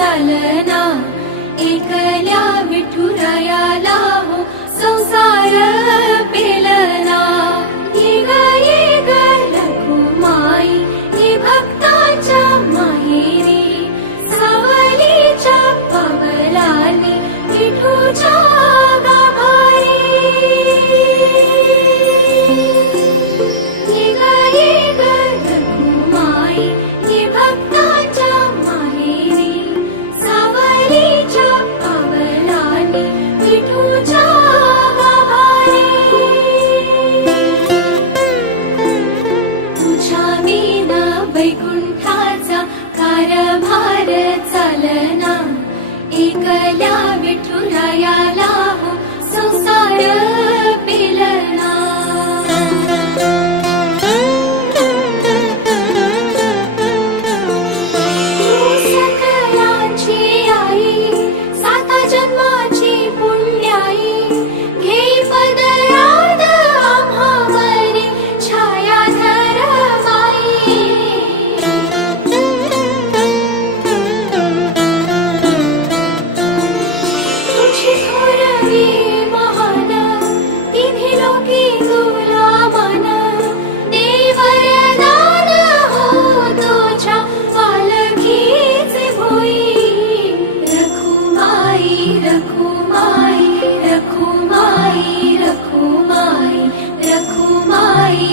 चालना, एकल्या विठुरायाला हो संसार पेलना। ये ग रखुमाई ये भक्ताच्या माहेरी, सावलीच्या पवलानी विठूच्या गाभारी। ये ग रखुमाई ये भक्ताच्या माहेरी, सावलीच्या पवलानी विठूच्या गाभारी। तुझ्या विना वैकुंठाचा कारभार चालना, एकल्या विठुरायाला हो संसार पेलना। सकलांची आई, साता जन्माची पुण्याई, घेई पदरात आम्हावरी छायाधर माई। तुझी थोरवी महान, तिन्ही लोकी तुला मान, देई वरदान हो तुझ्या पालखीचे भोई। रखुमाई रखुमाई रखुमाई रखुमाई रखुमाई